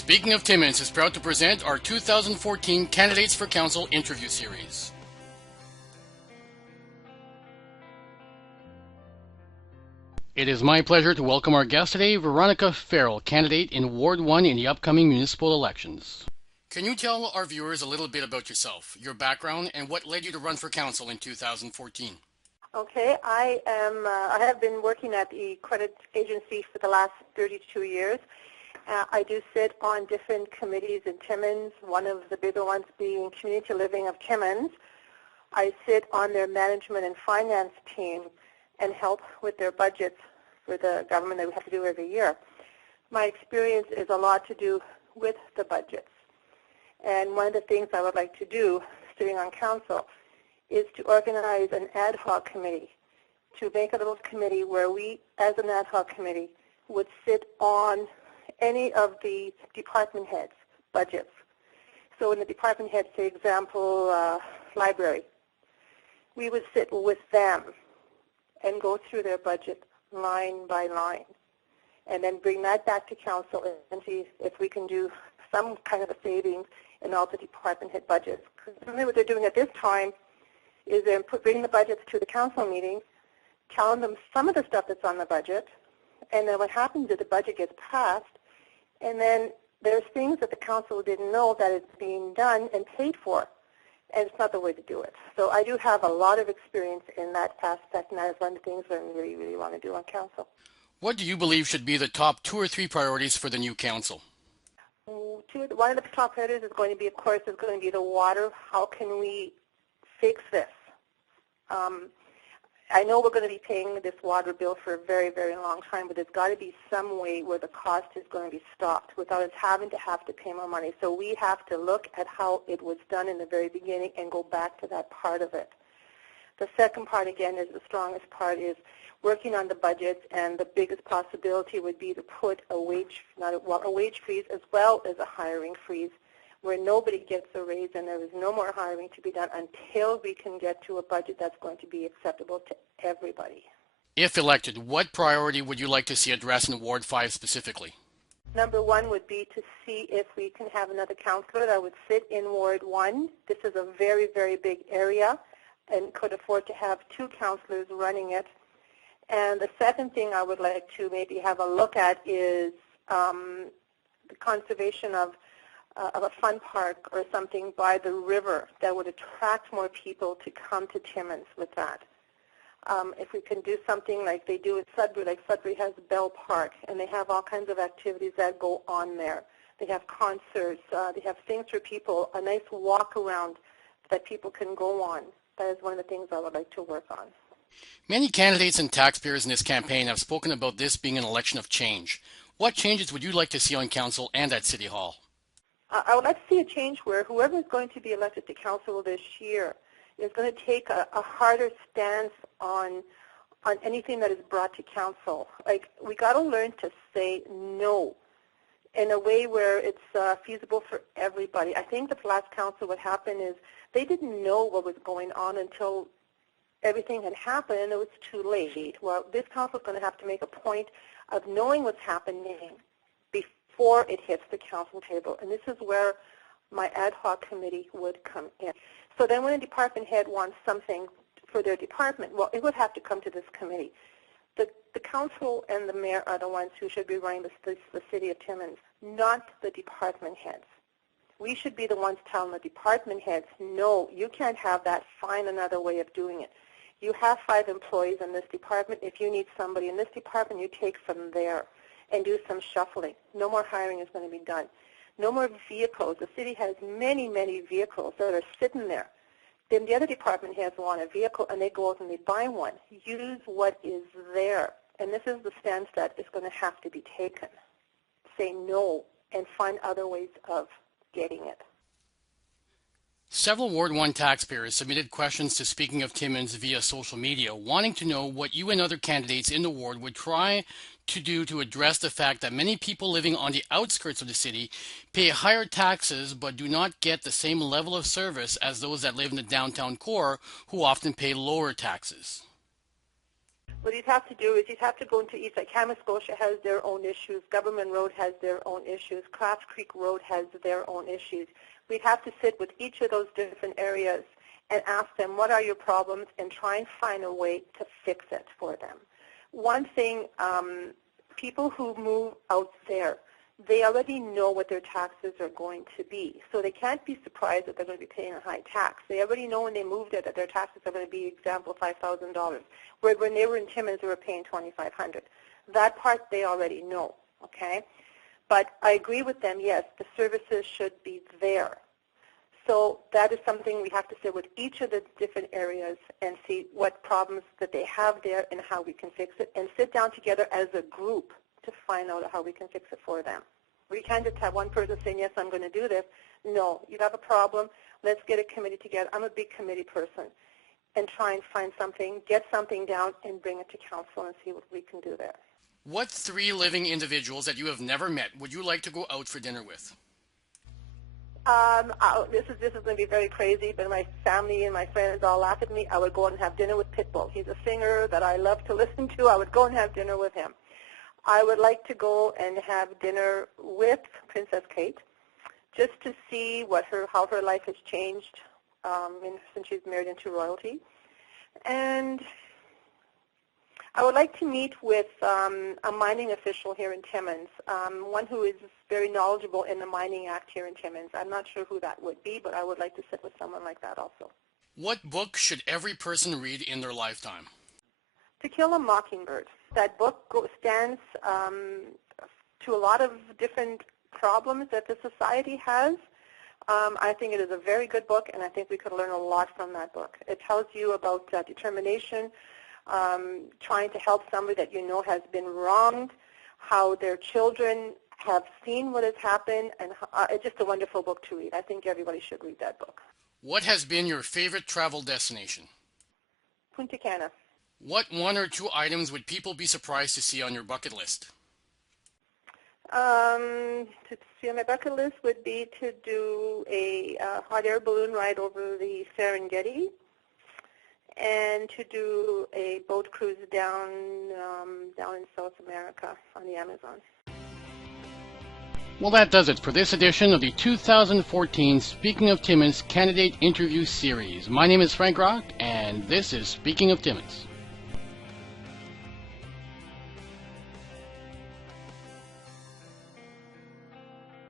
Speaking of Timmins is proud to present our 2014 Candidates for Council interview series. It is my pleasure to welcome our guest today, Veronica Farrell, candidate in Ward 1 in the upcoming municipal elections. Can you tell our viewers a little bit about yourself, your background, and what led you to run for council in 2014? Okay, I have been working at the credit agency for the last 32 years. I do sit on different committees in Timmins, one of the bigger ones being Community Living of Timmins. I sit on their management and finance team and help with their budgets for the government that we have to do every year. My experience is a lot to do with the budgets. And one of the things I would like to do, sitting on council, is to organize an ad hoc committee, to make a little committee where we, as an ad hoc committee, would sit on any of the department heads' budgets. So in the department head, for example, library, we would sit with them and go through their budget line by line, and then bring that back to council and see if we can do some kind of a savings in all the department head budgets. Because really what they're doing at this time is they're bringing the budgets to the council meeting, telling them some of the stuff that's on the budget, and then what happens is the budget gets passed, and then there's things that the council didn't know that is being done and paid for, and it's not the way to do it. So I do have a lot of experience in that aspect, and that is one of the things that I really, really want to do on council. What do you believe should be the top 2 or 3 priorities for the new council? One of the top priorities is going to be, of course, is going to be the water. How can we fix this? I know we're going to be paying this water bill for a very, very long time, but there's got to be some way where the cost is going to be stopped without us having to pay more money. So we have to look at how it was done in the very beginning and go back to that part of it. The second part, again, is the strongest part, is working on the budgets, and the biggest possibility would be to put a wage freeze as well as a hiring freeze, where nobody gets a raise and there is no more hiring to be done until we can get to a budget that's going to be acceptable to everybody. If elected, what priority would you like to see addressed in Ward 5 specifically? Number one would be to see if we can have another councillor that would sit in Ward 1. This is a very, very big area and could afford to have 2 councillors running it. And the second thing I would like to maybe have a look at is the conservation of a fun park or something by the river that would attract more people to come to Timmins with that. If we can do something like they do in Sudbury, like Sudbury has Bell Park, and they have all kinds of activities that go on there. They have concerts, they have things for people, a nice walk around that people can go on. That is one of the things I would like to work on. Many candidates and taxpayers in this campaign have spoken about this being an election of change. What changes would you like to see on council and at City Hall? I would like to see a change where whoever is going to be elected to council this year is going to take a harder stance on anything that is brought to council. Like, we got to learn to say no in a way where it's feasible for everybody. I think that the last council, what happened is they didn't know what was going on until everything had happened and it was too late. Well, this council is going to have to make a point of knowing what's happening before it hits the council table. And this is where my ad hoc committee would come in. So then when a department head wants something for their department, well, it would have to come to this committee. The council and the mayor are the ones who should be running the city of Timmins, not the department heads. We should be the ones telling the department heads, no, you can't have that, find another way of doing it. You have 5 employees in this department. If you need somebody in this department, you take from there and do some shuffling. No more hiring is going to be done. No more vehicles. The city has many, many vehicles that are sitting there. Then the other department heads want a vehicle and they go out and they buy one. Use what is there. And this is the stance that is going to have to be taken. Say no and find other ways of getting it. Several Ward 1 taxpayers submitted questions to Speaking of Timmins via social media, wanting to know what you and other candidates in the ward would try to do to address the fact that many people living on the outskirts of the city pay higher taxes but do not get the same level of service as those that live in the downtown core, who often pay lower taxes. What you'd have to do is you'd have to go into each, like Kamoskosha has their own issues, Government Road has their own issues, Crafts Creek Road has their own issues. We'd have to sit with each of those different areas and ask them, what are your problems, and try and find a way to fix it for them. One thing, people who move out there, they already know what their taxes are going to be. So they can't be surprised that they're going to be paying a high tax. They already know when they moved it that their taxes are going to be, example, $5,000. Where when they were in Timmins, they were paying $2,500. That part they already know, okay? But I agree with them, yes, the services should be there. So that is something we have to sit with each of the different areas and see what problems that they have there and how we can fix it, and sit down together as a group to find out how we can fix it for them. We can't just have one person saying, yes, I'm going to do this. No, you have a problem. Let's get a committee together. I'm a big committee person. And try and find something, get something down, and bring it to council and see what we can do there. What 3 living individuals that you have never met would you like to go out for dinner with? This is going to be very crazy, but my family and my friends all laugh at me. I would go and have dinner with Pitbull. He's a singer that I love to listen to. I would go and have dinner with him. I would like to go and have dinner with Princess Kate, just to see how her life has changed since she's married into royalty. And I would like to meet with a mining official here in Timmins, one who is very knowledgeable in the Mining Act here in Timmins. I'm not sure who that would be, but I would like to sit with someone like that also. What book should every person read in their lifetime? To Kill a Mockingbird. That book stands to a lot of different problems that the society has. I think it is a very good book, and I think we could learn a lot from that book. It tells you about determination, trying to help somebody that you know has been wronged, how their children have seen what has happened, and it's just a wonderful book to read. I think everybody should read that book. What has been your favorite travel destination? Punta Cana. What 1 or 2 items would people be surprised to see on your bucket list? To see on my bucket list would be to do a hot air balloon ride over the Serengeti, and to do a boat cruise down in South America on the Amazon. Well, that does it for this edition of the 2014 Speaking of Timmins Candidate Interview Series. My name is Frank Rock, and this is Speaking of Timmins.